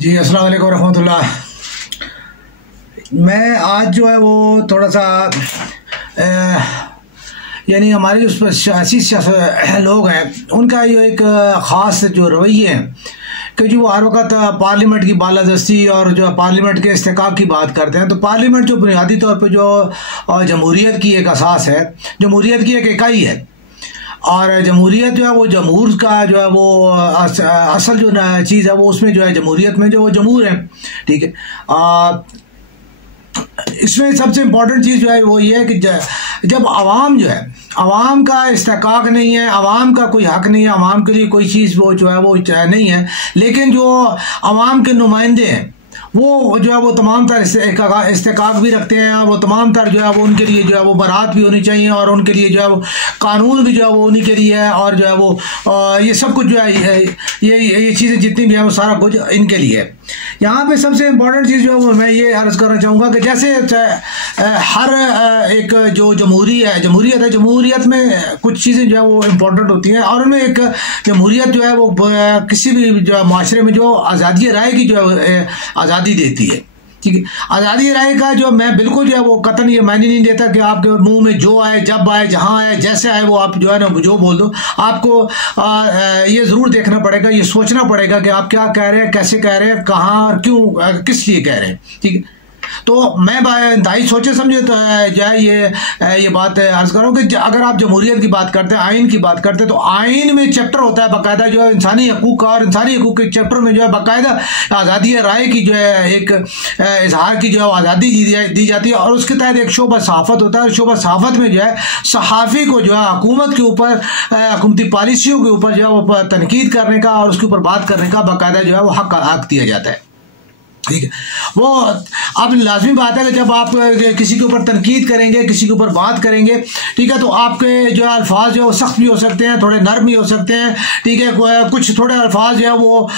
जी अस्सलाम वालेकुम रहमतुल्लाह। मैं आज जो है वो थोड़ा सा यानी हमारे जो सियासी लोग हैं उनका ये एक ख़ास जो रवैये हैं कि जो हर वक्त पार्लियामेंट की बालादस्ती और जो पार्लियामेंट के इस्तेकाक की बात करते हैं। तो पार्लियामेंट जो बुनियादी तौर पर जो जमहूरियत की एक असास है, जमहूरियत की एक इकाई है और जमहूरियत जो है वो जमहूर का जो है वो असल जो चीज़ है वो उसमें जो है जमहूरियत में जो वो जमहूर है, ठीक है। इसमें सबसे इम्पोर्टेंट चीज़ जो है वो ये है कि जब आवाम जो है, आवाम का इस्तेकाक नहीं है, आवाम का कोई हक नहीं है, आवाम के लिए कोई चीज़ वो जो है वो नहीं है, लेकिन जो आवाम के नुमाइंदे हैं वो जो है वो तमाम तर इस्तेकाक भी रखते हैं, वो तमाम तर जो है वो उनके लिए जो है वो बरात भी होनी चाहिए और उनके लिए जो है वो कानून भी जो है वो उन्हीं के लिए है और जो है वो ये सब कुछ जो है ये चीज़ें जितनी भी है वो सारा कुछ इनके लिए है। यहाँ पे सबसे इम्पोर्टेंट चीज़ जो है वो मैं ये अर्ज़ करना चाहूँगा कि जैसे हर एक जो जमहूरियत है, जमहूरियत में कुछ चीज़ें जो है वो इम्पोर्टेंट होती हैं और उनमें एक जमहूरियत जो है वो किसी भी जो माशरे में जो आज़ादी राय की जो है आज़ादी देती है, ठीक है। आज़ादी राय का जो मैं बिल्कुल जो है वो कतन ये मायने नहीं देता कि आपके मुंह में जो आए, जब आए, जहाँ आए, जैसे आए वो आप जो है ना जो बोल दो। आपको ये ज़रूर देखना पड़ेगा, ये सोचना पड़ेगा कि आप क्या कह रहे हैं, कैसे कह रहे हैं, कहाँ और क्यों, किस लिए कह रहे हैं, ठीक है। तो मैं इंतहाई सोचे समझे तो जो है ये बात अर्ज करूँ कि अगर आप जमहूरियत की बात करते हैं, आइन की बात करते हैं, तो आइन में चैप्टर होता है बाकायदा जो है इंसानी हकूक़ का, और इंसानी हकूक़ के चैप्टर में जो है बाकायदा आज़ादी राय की जो है एक इजहार की जो है आज़ादी दी जाती है और उसके तहत एक शोबा सहाफ़त होता है और शोबा सहाफ़त में जो है सहाफ़ी को जो है हुकूमत के ऊपर, हुकूमती पॉलिसियों के ऊपर जो है वो तनकीद करने का और उसके ऊपर बात करने का बाकायदा जो है वो हक दिया जाता है, ठीक है। वो अब लाजमी बात है कि जब आप किसी के ऊपर तनकीद करेंगे, किसी के ऊपर बात करेंगे, ठीक है, तो आपके जो अल्फाज जो सख्त भी हो सकते हैं, थोड़े नर्म भी हो सकते हैं, ठीक है। कुछ थोड़े अल्फाज जो है वो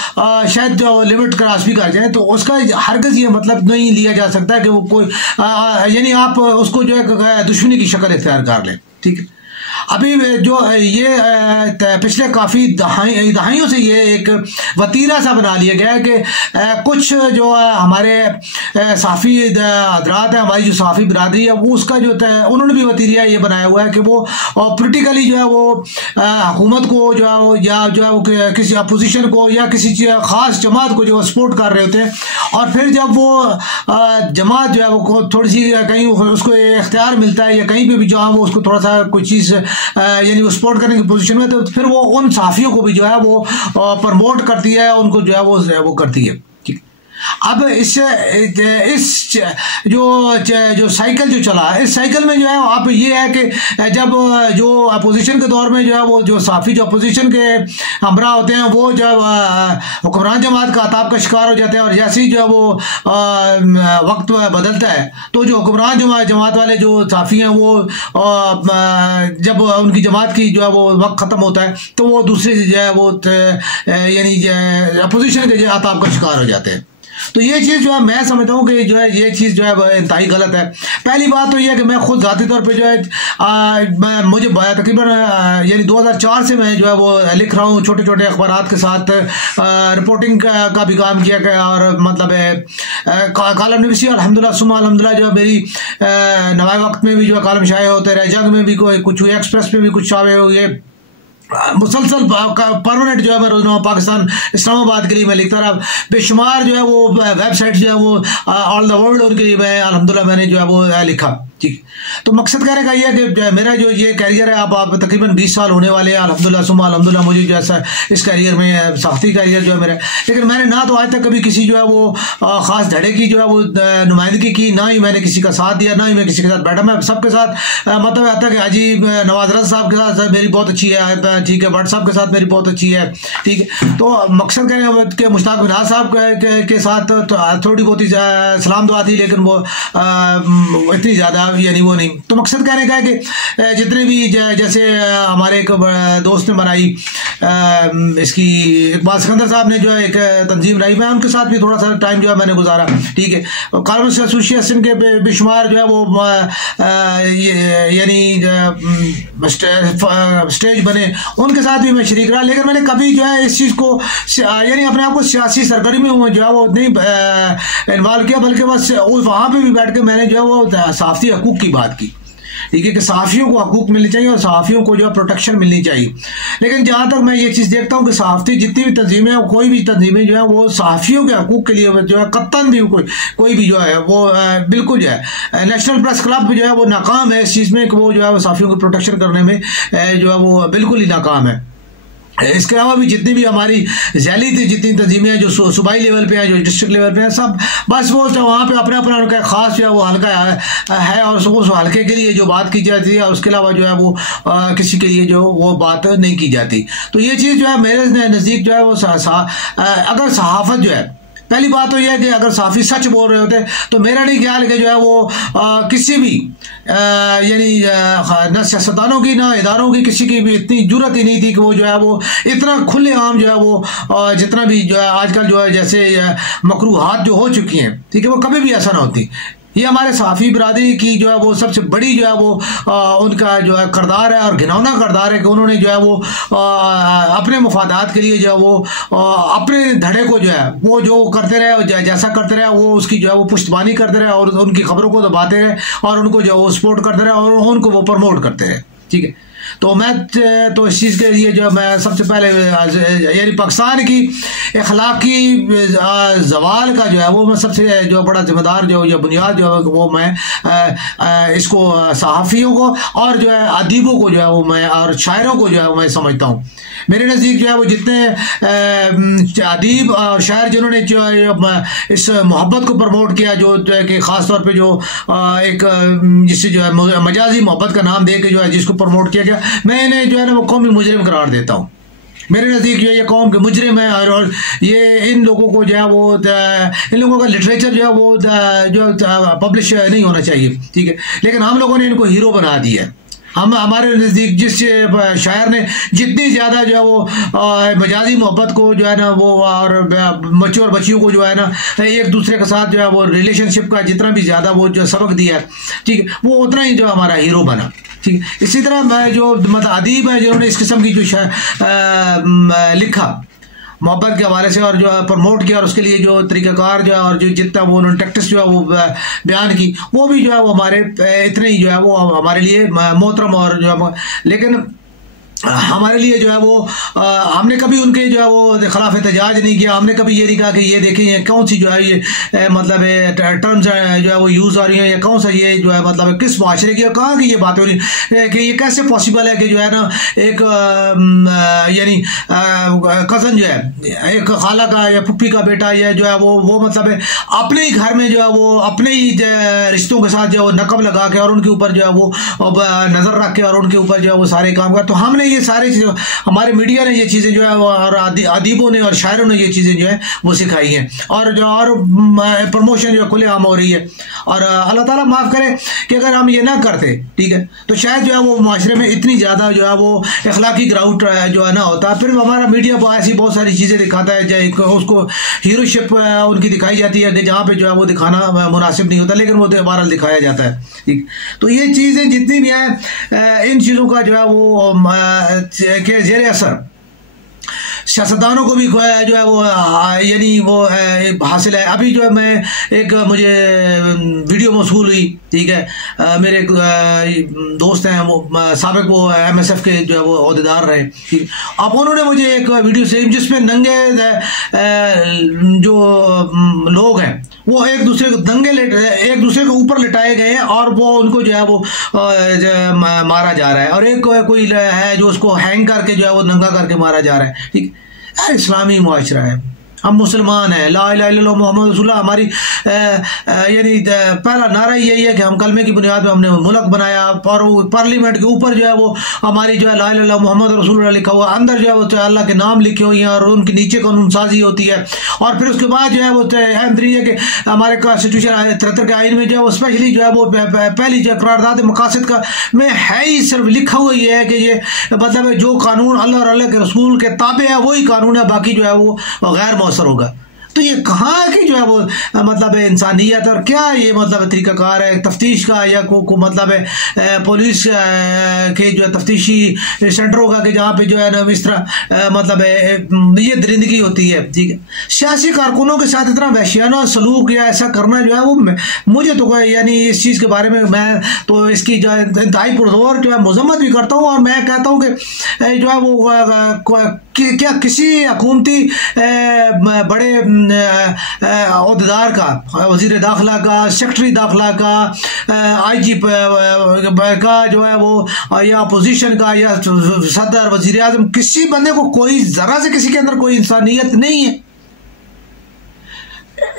शायद जो लिमिट क्रॉस भी कर जाए, तो उसका हरगिज़ ये मतलब नहीं लिया जा सकता कि वो कोई यानी आप उसको जो है दुश्मनी की शक्ल इख्तियार कर लें, ठीक है। अभी जो ये पिछले काफ़ी दहाइयों से ये एक वतीरा सा बना लिया गया है कि कुछ जो हमारे साफ़ी हजरात हैं, हमारी जो साफ़ी बिरादरी है वो उसका जो उन्होंने भी वतीरा ये बनाया हुआ है कि वो पोलिटिकली जो है वो हुकूमत को जो है या जो है वो किसी अपोजिशन को या किसी ख़ास जमात को जो सपोर्ट कर रहे होते हैं और फिर जब वो जमात जो है वो थोड़ी सी कहीं उसको इख्तियार मिलता है या कहीं पे भी जो है वो उसको थोड़ा सा कोई चीज़ यानी वो सपोर्ट करने की पोजीशन में, तो फिर वो उन साफियों को भी जो है वो प्रमोट करती है, उनको जो है वो करती है, ठीक। अब इस जो साइकिल जो चला, इस साइकिल में जो है आप ये है कि जब जो अपोजिशन के दौर में जो है वो जो साफ़ी जो अपोजिशन के हमरा होते हैं वो जब हुक्मरान जमात का अताब का शिकार हो जाते हैं और जैसे ही जो है वो वक्त बदलता है तो जो हुक्मरान जमात वाले जो साफ़ी हैं वो जब उनकी जमात की जो है वो वक्त ख़त्म होता है तो वो दूसरे जो है वो यानी अपोजिशन के जो अताब का शिकार हो जाते हैं। तो ये चीज़ जो है मैं समझता हूँ कि जो है ये चीज़ जो है इंतहाई गलत है। पहली बात तो ये है कि मैं खुद ज़ाती तौर पे जो है मुझे तकरीबन यानी 2004 से मैं जो है वो लिख रहा हूँ, छोटे छोटे अखबारात के साथ रिपोर्टिंग का भी काम किया गया और मतलब कॉलम नवीसी अल्हम्दुलिल्लाह सुम्मा अल्हम्दुलिल्लाह जो मेरी नवाए वक्त में भी जो है कॉलम शाये होते रहे, जंग में भी कुछ हुए, एक्सप्रेस में भी कुछ शाये हुए, मुसलसल परमानेंट जो है मैं रोज़नामा पाकिस्तान इस्लामाबाद के लिए मैं लिखता रहा, बेशुमार जो है वो वेबसाइट जो है वो ऑल द वर्ल्ड उनके लिए मैं अल्हम्दुलिल्लाह मैंने जो है वो लिखा, ठीक। तो मकसद कहने का ये है कि मेरा जो ये कैरियर है आप तकरीबन 20 साल होने वाले हैं अल्हम्दुलिल्लाह सुम्मा अल्हम्दुलिल्लाह, मुझे जो ऐसा इस कैरियर में साख्ती कैरियर जो है मेरा, लेकिन मैंने ना तो आज तक कभी किसी जो है वो ख़ास धड़े की जो है वो नुमाइंदगी की, ना ही मैंने किसी का साथ दिया, ना ही मैं किसी के साथ बैठा। मैं सबके साथ मतलब आता है कि हाजी नवाज रज़ा साहब के साथ मेरी बहुत अच्छी है, ठीक है, भट्ट साहब के साथ मेरी बहुत अच्छी है, ठीक है। तो मकसद कहने के मुश्ताक मिनहाज साहब के साथ थोड़ी बहुत ही सलाम दुआ थी, लेकिन वो इतनी ज़्यादा यानी वो नहीं। तो मकसद कहने का है कि जितने भी जैसे हमारे एक दोस्त ने बनाई इसकी इकबाल सिकंदर साहब ने जो है एक तंजीम बनाई, मैं उनके साथ भी थोड़ा सा टाइम जो है मैंने गुजारा, ठीक है। कॉलमिस्ट एसोसिएशन के बेशुमार जो है वो यानी स्टेज बने, उनके साथ भी मैं शरीक रहा, लेकिन मैंने कभी जो है इस चीज़ को यानी अपने आप को सियासी सरगर्मी में जो है वो नहीं इन्वॉल्व किया, बल्कि बस वहाँ पे भी बैठ के मैंने जो है वो सहाफ़ती हकूक़ की बात की, ठीक है, कि सहाफ़ियों को हकूक़ मिलने चाहिए और सहाफ़ियों को जो है प्रोटेक्शन मिलनी चाहिए। लेकिन जहाँ तक मैं ये चीज़ देखता हूँ कि सहाफ़ती जितनी भी तंजीमें और कोई भी तंजीमें जो है वो सहाफ़ियों के हकूक़ के लिए जो है कत्तन भी कोई भी जो है वो बिल्कुल जो है नेशनल प्रेस क्लब जो है वो नाकाम है इस चीज़ में कि वो जो है वो सहाफ़ियों की प्रोटेक्शन करने में जो है वो बिल्कुल ही नाकाम है। इसके अलावा भी जितनी भी हमारी जैली थी जितनी तंजीमें हैं जो सूबाई लेवल पे हैं, जो डिस्ट्रिक्ट लेवल पे हैं, सब बस वो वहाँ पे अपना अपना उनका ख़ास जो है वो हल्का है और उस हल्के के लिए जो बात की जाती है और उसके अलावा जो है वो किसी के लिए जो वो बात नहीं की जाती। तो ये चीज़ जो है मेरे नज़दीक जो है वो अगर सहाफ़त जो है, पहली बात तो यह है कि अगर सहाफ़ी सच बोल रहे होते तो मेरा नहीं ख्याल कि जो है वो किसी भी यानी न सियासतदानों की ना इदारों की किसी की भी इतनी जुर्रत ही नहीं थी कि वो जो है वो इतना खुले आम जो है वो जितना भी जो है आजकल जो है जैसे मकरूहात जो हो चुकी हैं, ठीक है, वो कभी भी ऐसा ना होती। ये हमारे सहाफ़ी बरादरी की जो है वो सबसे बड़ी जो है वो उनका जो है किरदार है और घिनौना किरदार है कि उन्होंने जो है वो अपने मफादात के लिए जो है वो अपने धड़े को जो है वो जो करते रहे, जैसा करते रहे वो उसकी जो है वो पुश्तबानी करते रहे और उनकी खबरों को दबाते रहे और उनको जो है वो सपोर्ट करते रहे और उनको वो प्रमोट करते रहे, ठीक है। तो मैं तो इस चीज़ के लिए जो मैं सबसे पहले यानी पाकिस्तान की अखलाकी ज़वाल का जो है वो मैं सबसे जो बड़ा जिम्मेदार जो या बुनियाद जो है वो मैं इसको सहाफ़ियों को और जो है अदीबों को जो है वो मैं और शायरों को जो है मैं समझता हूँ। मेरे नज़दीक जो है वो जितने अदीब और शायर जिन्होंने जो इस मोहब्बत को प्रमोट किया, जो कि ख़ास तौर पे जो एक जिससे जो है मजाजी मोहब्बत का नाम दे के जो है जिसको प्रमोट किया गया, मैं इन्हें जो है ना वो कौमी मुजरिम करार देता हूँ। मेरे नज़दीक ये कौम के मुजरिम है और ये इन लोगों को जो है वो इन लोगों का लिटरेचर जो है वो जो पब्लिश नहीं होना चाहिए, ठीक है, लेकिन हम लोगों ने इनको हीरो बना दिया है। हमारे नज़दीक जिस शायर ने जितनी ज़्यादा जो है वो मजाजी मोहब्बत को जो है ना वो और बच्चों और बच्चियों को जो है ना एक दूसरे के साथ जो है वो रिलेशनशिप का जितना भी ज़्यादा वो जो सबक दिया है, ठीक है, वो उतना ही जो हमारा हीरो बना, ठीक। इसी तरह मैं जो मतलब अदीब है जिन्होंने इस किस्म की जो लिखा मोहब्बत के हवाले से और जो प्रमोट किया और उसके लिए जो तरीक़ाकार जो है और जो जितना वो उन्होंने टैक्टिक्स जो है वो बयान की, वो भी जो है वो हमारे इतने ही जो है वो हमारे लिए मोहतरम और जो है, लेकिन हमारे लिए जो है वो हमने कभी उनके जो है वो खिलाफ एहतजाज नहीं किया। हमने कभी ये नहीं कहा कि ये देखें कौन सी जो है ये मतलब टर्म्स जो है वो यूज़ आ रही हैं या कौन सा ये जो है मतलब किस माशरे की कहाँ की ये बात हो रही कि ये कैसे पॉसिबल है कि जो है ना एक यानी कज़न जो है एक खाला का या पुप्पी का बेटा या जो है वो मतलब अपने ही घर में जो है वो अपने ही रिश्तों के साथ जो है वो नकब लगा के और उनके ऊपर जो है वो नज़र रख के और उनके ऊपर जो है वो सारे काम कर। तो हमने ये सारी चीज़ें हमारे मीडिया ने ये चीज़ें जो है और अदीबों ने और शायरों ने ये चीज़ें जो है वो सिखाई हैं और जो और प्रमोशन जो खुलेआम हो रही है। और अल्लाह ताला माफ़ करे कि अगर हम ये ना करते, ठीक है, तो शायद जो है वो माशरे में इतनी ज़्यादा जो है वो अखलाकी ग्राउट जो है ना होता। फिर हमारा मीडिया को ऐसी बहुत सारी चीज़ें दिखाता है जो उसको हीरोशिप उनकी दिखाई जाती है कि जहाँ पे जो है वो दिखाना मुनासिब नहीं होता, लेकिन वो बहरहाल दिखाया जाता है, ठीक। तो ये चीज़ें जितनी भी हैं इन चीज़ों का जो है वो के ज़ेर असर सियासतदानों को भी जो है वो यानी वो हासिल है। अभी जो है मैं एक मुझे वीडियो मौसूल हुई, ठीक है, मेरे एक दोस्त हैं वो साबिक वो MSF के जो है वो ओहदेदार रहे, ठीक। अब उन्होंने मुझे एक वीडियो से जिसमें नंगे जो लोग हैं वो एक दूसरे के ऊपर लिटाए गए हैं और वो उनको जो है वो मारा जा रहा है और एक कोई है जो उसको हैंग करके जो है वो नंगा करके मारा जा रहा है, ठीक। इस्लामी मुआशरा है, हम मुसलमान हैं, ला इलाहा इल्लल्लाह मुहम्मद रसूलुल्लाह हमारी यानी पहला नारा यही है कि हम कलमे की बुनियाद पर हमने मुल्क बनाया और पार्लियामेंट के ऊपर जो है वो हमारी जो है ला इलाहा इल्लल्लाह मुहम्मद रसूलुल्लाह लिखा हुआ, अंदर जो है वो अल्लाह के नाम लिखे हुए हैं और उनके नीचे कानून साजी होती है और फिर उसके बाद जो है वो अहम तरीन है कि हमारे कॉन्स्टिट्यूशन 73 के आइन में जो है वो स्पेशली जो है वो पहली जो करारदाद मकासद का में है ही सिर्फ लिखा हुआ ये है कि ये मतलब जो कानून अल्लाह और अल्लाह के रसूल के ताबे है वही कानून है, बाकी जो है वो गैर मौसर होगा। तो ये कहाँ की जो है वो मतलब इंसानियत और क्या ये मतलब तरीक़ाकार है तफ्तीश का, या को मतलब पुलिस के जो है तफ्तीशी सेंटर होगा कि जहाँ पे जो है ना इस तरह मतलब ये दरिंदगी होती है। ठीक है, सियासी कारकुनों के साथ इतना वहशियाना सलूक या ऐसा करना जो है वो मुझे तो यानी इस चीज़ के बारे में मैं तो इसकी जो है इंतहाई पुरज़ोर जो है मजम्मत भी करता हूँ, और मैं कहता हूँ कि जो है वो क्या किसी हुकूमती बड़े अहदेदार का, वज़ीर दाखिला का, सेक्रेटरी दाखिला का, IG का जो है वो, या अपोजिशन का, या सदर, वज़ीर आज़म, किसी बंदे को कोई ज़रा से किसी के अंदर कोई इंसानियत नहीं है।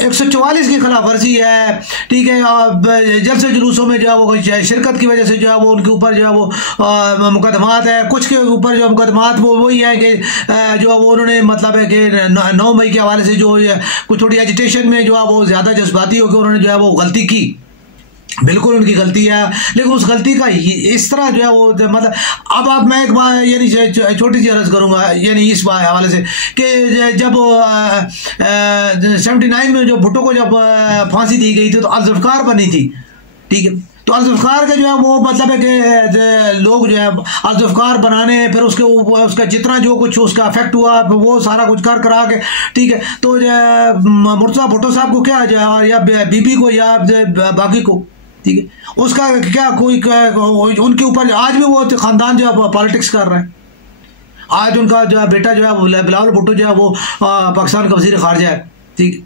144 की खिलाफ वर्जी है। ठीक है, जलसे जुलूसों में जो है वो शिरकत की वजह से जो है वो उनके ऊपर जो है वो मुकदमात है। कुछ के ऊपर जो मुकदमात वो वही है कि जो है वो उन्होंने मतलब है कि 9 मई के हवाले से जो कुछ थोड़ी एजिटेशन में जो है वो ज़्यादा जज्बाती होकर उन्होंने जो है वो गलती की, बिल्कुल उनकी गलती है, लेकिन उस गलती का इस तरह जो है वो मतलब अब मैं एक बार यानी छोटी सी अर्ज करूँगा यानी इस हवाले से कि जब 79 में जो भुट्टो को जब फांसी दी गई थी तो अल-ज़ुल्फ़िकार बनी थी। ठीक है, तो अल-ज़ुल्फ़िकार का जो है वो मतलब है कि लोग जो है अल-ज़ुल्फ़िकार बनाने, फिर उसके उसका जितना जो कुछ उसका इफेक्ट हुआ वो सारा कुछ कर करा के, ठीक है, तो मुर्तज़ा भुट्टो साहब को क्या जो है या बीबी को या बाकी को, ठीक है, उसका क्या कोई उनके ऊपर आज भी वो ख़ानदान जो है पॉलिटिक्स कर रहा है। आज उनका जो है बेटा जो है बिलावल भुट्टो जो है वो पाकिस्तान का वज़ीर ख़ारिजा है। ठीक,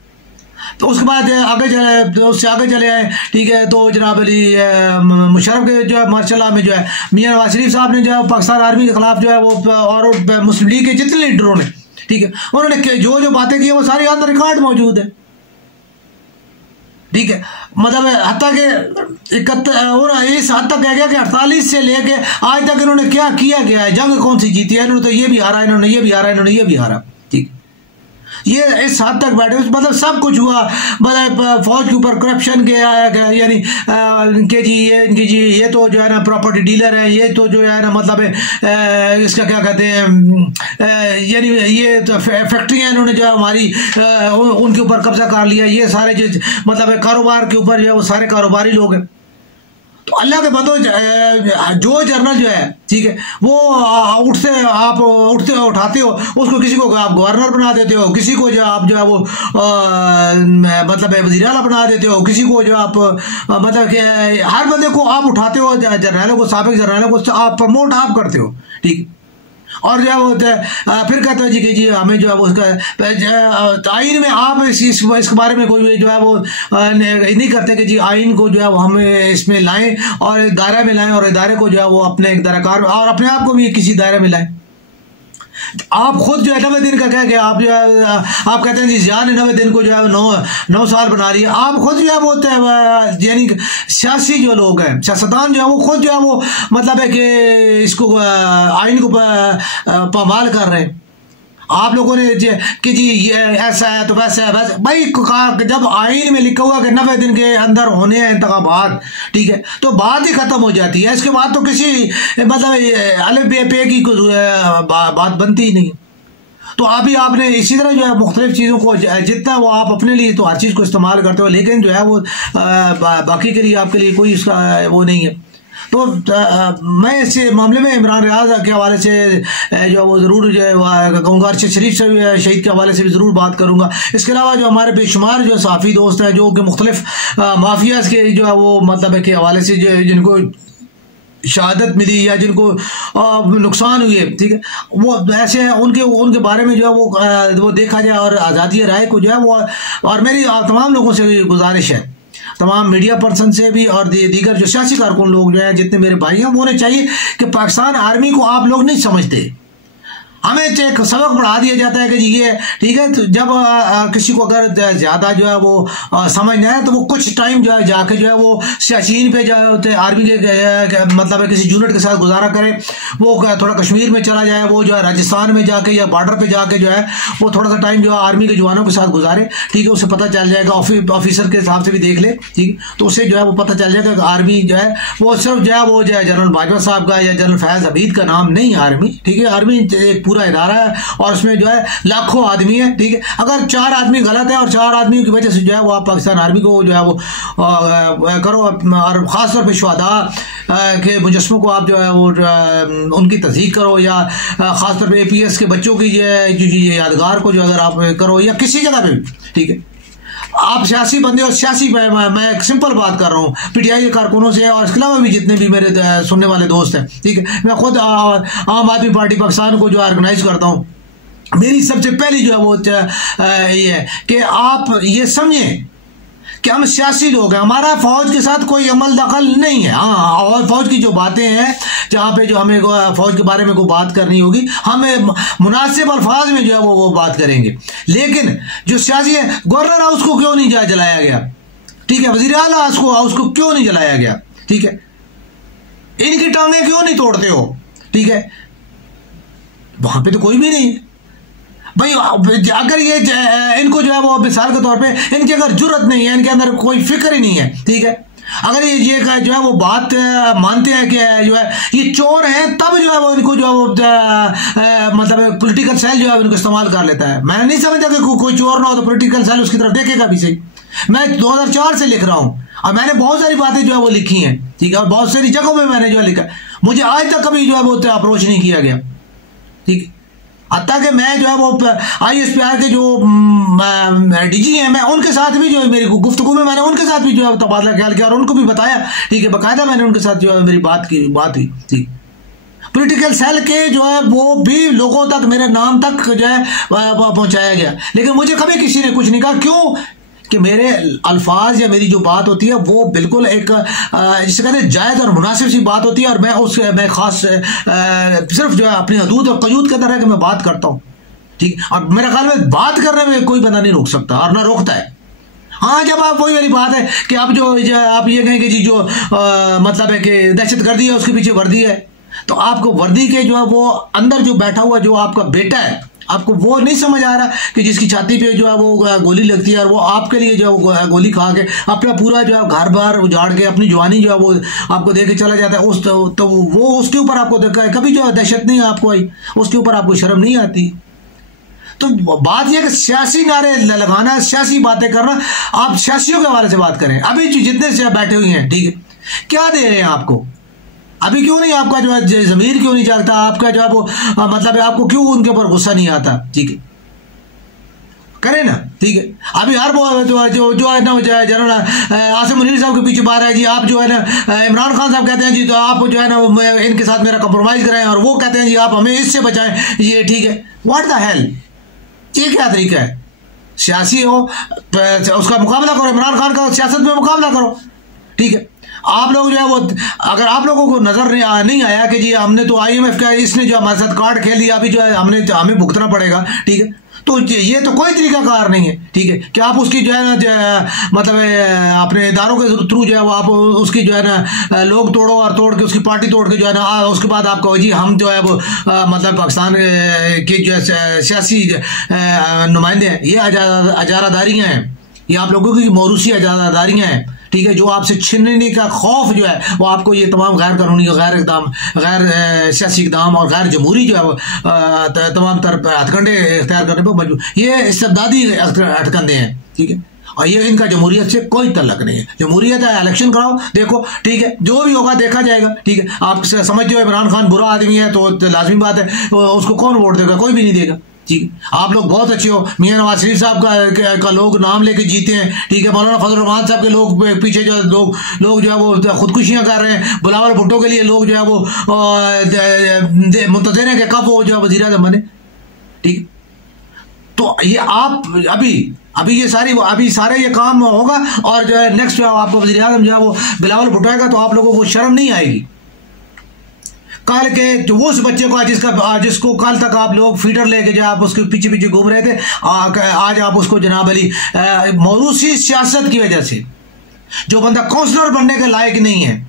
तो उसके बाद आगे चले, उससे आगे चले आए। ठीक है, तो जनाब अली मुशर्रफ के जो है माशाल्लाह में जो है मियां नवाज शरीफ साहब ने जो है पाकिस्तान आर्मी के खिलाफ जो है वो और मुस्लिम लीग के जितने लीडरों ने, ठीक है, उन्होंने जो बातें की वो सारी ऑन रिकॉर्ड मौजूद है। ठीक है, मतलब हत्ता के इस हद तक कह गया कि 48 से लेके आज तक इन्होंने क्या किया गया है, जंग कौन सी जीती है, इन्होंने तो ये भी हारा, इन्होंने ये भी हारा, इन्होंने ये भी हारा। ठीक, ये इस हद तक बैठे, मतलब सब कुछ हुआ, मतलब फौज के ऊपर करप्शन के यानी इनके जी ये तो जो है ना प्रॉपर्टी डीलर है, ये तो जो है ना मतलब इसका क्या कहते हैं यानी ये तो फैक्ट्रियाँ इन्होंने जो हमारी उनके ऊपर कब्जा कर लिया, ये सारे जो मतलब कारोबार के ऊपर जो है वो सारे कारोबारी लोग हैं। तो अल्लाह के बंदो जो जर्नल जो है, ठीक है, वो आप उठाते हो उसको, किसी को आप गवर्नर बना देते हो, किसी को जो आप जो है वो मतलब वज़ीर आला बना देते हो, किसी को जो आप मतलब कि हर बंदे को आप उठाते हो, जर्नलों को, साबिक जर्नलों को आप प्रमोट आप करते हो। ठीक, और जो है वो फिर कहते हो जी कि जी हमें जो है वो उसका आइन में आप इस बारे में कोई जो है वो नहीं करते कि जी आइन को जो है वो हमें इसमें लाएं और दायरे में लाएं, और इदारे को जो है वो अपने एक दायराकार और अपने आप को भी किसी दायरे में लाएं। आप खुद जो है 90 दिन का कह के आप जो है आप कहते हैं जी ज़िया ने 90 दिन को जो है 9 साल बना लिया। आप खुद जो है वो यानी सियासी जो लोग हैं, सियासतदान जो है वो खुद जो है वो मतलब है कि इसको आइन को पामाल कर रहे हैं। आप लोगों ने कि जी ये ऐसा है तो वैसा है, वैसे भाई जब आइन में लिखा हुआ कि 90 दिन के अंदर होने हैं इंतखाबात, ठीक है, तो बात ही खत्म हो जाती है। इसके बाद तो किसी मतलब अलग पे की बात बनती ही नहीं। तो अभी आपने इसी तरह जो है मुख्तलिफ चीज़ों को जितना वो आप अपने लिए तो हर चीज़ को इस्तेमाल करते हो, लेकिन जो है वो बाकी के लिए आपके लिए कोई इसका वो नहीं है। तो मैं इस मामले में इमरान रियाज के हवाले से जो वो ज़रूर जो है कहूँगा, अरशद शरीफ से शहीद के हवाले से भी ज़रूर बात करूँगा। इसके अलावा जो हमारे बेशुमार जो सहाफ़ी दोस्त हैं जो कि मुख्तलिफ माफियाज़ के जो है वो मतलब है के हवाले से जो जिनको शहादत मिली या जिनको नुकसान हुए, ठीक है, वो ऐसे हैं, उनके बारे में जो है वो देखा जाए और आज़ादी राय को जो है वो, और मेरी तमाम लोगों से गुजारिश है, तमाम मीडिया पर्सन से भी और दीगर जो सियासी कारकुन लोग जो हैं, जितने मेरे भाई हैं, वो होने चाहिए कि पाकिस्तान आर्मी को आप लोग नहीं समझते। हमें एक सबक पढ़ा दिया जाता है कि जी ये ठीक है। तो जब किसी को अगर ज़्यादा जो है वो समझ ना है तो वो कुछ टाइम जो है जाके जो है वो सियाचिन पे जो आर्मी के मतलब किसी यूनिट के साथ गुजारा करे, वो थोड़ा कश्मीर में चला जाए, वो जो है राजस्थान में जाके या बॉर्डर पे जाके जो है वो थोड़ा सा टाइम जो है आर्मी के जवानों के साथ गुजारे, ठीक है। उसे पता चल जाएगा, ऑफिसर के हिसाब से भी देख ले, ठीक, तो उससे जो है वो पता चल जाएगा कि आर्मी जो है वो सिर्फ जो है वो जो है जनरल बाजवा साहब का या जनरल फैज हमीद का नाम नहीं है आर्मी, ठीक है। आर्मी एक पूरा इदारा है और उसमें जो है लाखों आदमी है, ठीक है। अगर 4 आदमी गलत है और 4 आदमियों की वजह से जो है वो आप पाकिस्तान आर्मी को जो है वो करो, और ख़ासतौर पर शुहदा के मुजस्मों को आप जो है वो उनकी तस्दीक करो, या ख़ासतौर पर APS के बच्चों की जो यादगार को जो अगर आप करो, या किसी जगह पे, ठीक है। आप सियासी बंदे और सियासी मैं एक सिंपल बात कर रहा हूँ PTI के कारकुनों से, और इसके अलावा भी जितने भी मेरे सुनने वाले दोस्त हैं, ठीक है। मैं खुद आम आदमी पार्टी पाकिस्तान को जो ऑर्गेनाइज करता हूँ। मेरी सबसे पहली जो है वो ये है कि आप ये समझें कि हम सियासी लोग हैं, हमारा फौज के साथ कोई अमल दखल नहीं है। हाँ, और फौज की जो बातें हैं जहाँ पे जो हमें फौज के बारे में कोई बात करनी होगी, हमें मुनासिब अल्फाज में जो है वो बात करेंगे। लेकिन जो सियासी है, गवर्नर हाउस को क्यों नहीं जलाया गया, ठीक है, वज़ीर आला हाउस को क्यों नहीं जलाया गया, ठीक है, इनकी टांगें क्यों नहीं तोड़ते हो, ठीक है, वहां पे तो कोई भी नहीं है भाई। अगर ये इनको जो है वो मिसाल के तौर पे इनकी अगर जुर्रत नहीं है, इनके अंदर कोई फिक्र ही नहीं है, ठीक है, अगर ये जो है वो बात मानते हैं कि जो है ये चोर हैं, तब जो है वो इनको जो है वो मतलब पॉलिटिकल सेल जो है इनको इस्तेमाल कर लेता है। मैं नहीं समझता कि कोई चोर ना हो तो पॉलिटिकल सेल उसकी तरफ देखेगा भी सही। मैं 2004 से लिख रहा हूँ और मैंने बहुत सारी बातें जो है वो लिखी हैं, ठीक है, और बहुत सारी जगहों में मैंने जो है लिखा, मुझे आज तक कभी जो है वो अप्रोच नहीं किया गया, ठीक है। हत्ता कि मैं जो है वो ISPR के जो DG हैं, मैं उनके साथ भी जो है मेरी गुफ्तगू में मैंने उनके साथ भी जो है तबादला ख्याल किया और उनको भी बताया, ठीक है, बाकायदा मैंने उनके साथ जो है मेरी बात हुई, ठीक। पॉलिटिकल सेल के जो है वो भी लोगों तक, मेरे नाम तक जो है पहुंचाया गया, लेकिन मुझे कभी किसी ने कुछ नहीं कहा। क्यों? कि मेरे अल्फाज या मेरी जो बात होती है वो बिल्कुल एक जिसे कहते हैं जायज़ और मुनासिब सी बात होती है, और मैं ख़ास सिर्फ जो है अपनी हदूद और कयूद के तरह कि मैं बात करता हूँ, ठीक। और मेरे ख्याल में बात करने में कोई बंदा नहीं रोक सकता और ना रोकता है। हाँ, जब आप वही वाली बात है कि आप जो आप ये कहें कि जी जो मतलब है कि दहशतगर्दी है उसके पीछे वर्दी है, तो आपको वर्दी के जो है वो अंदर जो बैठा हुआ जो आपका बेटा है, आपको वो नहीं समझ आ रहा कि जिसकी छाती पे जो है वो गोली लगती है और वो आपके लिए जो है गोली खा के अपना पूरा जो है घर बार उजाड़ के अपनी जवानी जो है वो आपको दे के चला जाता है, उस तो वो उसके ऊपर आपको देखा है कभी जो है दहशत नहीं आपको आई, उसके ऊपर आपको शर्म नहीं आती। तो बात यह कि सियासी नारे लगाना, सियासी बातें करना, आप सियासियों के हवाले से बात करें। अभी जितने से बैठे हुए हैं, ठीक है, क्या दे रहे हैं आपको? अभी क्यों नहीं आपका जो है ज़मीर क्यों नहीं जागता? आपका जो है वो मतलब है आपको क्यों उनके ऊपर गुस्सा नहीं आता? ठीक है, करें ना, ठीक है। अभी हर वो जो है ना जनरल आसिम मुनीर साहब के पीछे बार है जी, आप जो है ना इमरान खान साहब कहते हैं जी तो आप जो है ना इनके साथ मेरा कंप्रोमाइज़ कराएं, और वो कहते हैं जी आप हमें इससे बचाएं, ये ठीक है। व्हाट द हेल, ये क्या तरीका है? सियासी हो उसका मुकाबला करो, इमरान खान का सियासत में मुकाबला करो, ठीक है। आप लोग जो है वो अगर आप लोगों को नजर नहीं आया कि जी हमने तो IMF का इसने जो हमारे साथ कार्ड खेल दिया, अभी जो है हमें भुगतना पड़ेगा, ठीक है, तो ये तो कोई तरीका कार नहीं है, ठीक है, कि आप उसकी जो है ना मतलब अपने इदारों के थ्रू जो है वो आप उसकी जो है ना लोग तोड़ो और तोड़ के उसकी पार्टी तोड़ के जो है ना उसके बाद आप कहो जी हम जो है वो मतलब पाकिस्तान के जो है सियासी नुमाइंदे हैं, ये अजारादारियाँ हैं, ये आप लोगों की मौरूसी अजारादारियाँ हैं, ठीक है, जो आपसे छीनने का खौफ जो है वो आपको ये तमाम गैर कानूनी, गैर सियासी इक़दाम और गैर जमहूरी जो है वो तमाम तरह हथकंडे इख्तियार करने पर मजबूर, ये इस्तेबदादी हथकंडे हैं, ठीक है, और ये इनका जमहूरियत से कोई तल्लक नहीं है। जमहूरियत है, इलेक्शन कराओ, देखो, ठीक है, जो भी होगा देखा जाएगा, ठीक है। आप समझते हो इमरान खान बुरा आदमी है तो लाजमी बात है उसको कौन वोट देगा? कोई भी नहीं देगा, ठीक। आप लोग बहुत अच्छे हो, मियां नवाज शरीफ साहब का लोग नाम लेके जीते हैं, ठीक है, मौलाना फजल रहमान साहब के लोग पीछे जो लोग जो है वो खुदकुशियां कर रहे हैं, बिलावल भुट्टो के लिए लोग जो है वो मुंतज़िर हैं कि कब वो जो है वज़ीर आज़म बने, ठीक। तो ये आप अभी ये सारे ये काम होगा और जो है नेक्स्ट जो है आपको वज़ीर आज़म जो है वो बिलावल भुट्टो आएगा, तो आप लोगों को शर्म नहीं आएगी। कल के जो उस बच्चे को जिसको कल तक आप लोग फीडर लेके जो आप उसके पीछे पीछे घूम रहे थे, आज आप उसको जनाब अली मौरूसी सियासत की वजह से, जो बंदा काउंसलर बनने के लायक नहीं है,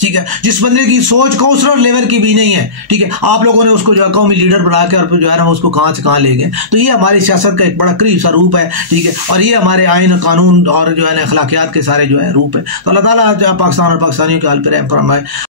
ठीक है, जिस बंदे की सोच काउंसलर लेवल की भी नहीं है, ठीक है, आप लोगों ने उसको जो है कौमी लीडर बना के और जो है ना उसको कहां से कहां ले गए। तो ये हमारी सियासत का एक बड़ा करीब सा रूप है, ठीक है, और ये हमारे आइन कानून और जो है ना अखलाकियात के सारे जो है रूप है। तो अल्लाह ताला पाकिस्तान और पाकिस्तानियों के हाल पर रहम फरमाए।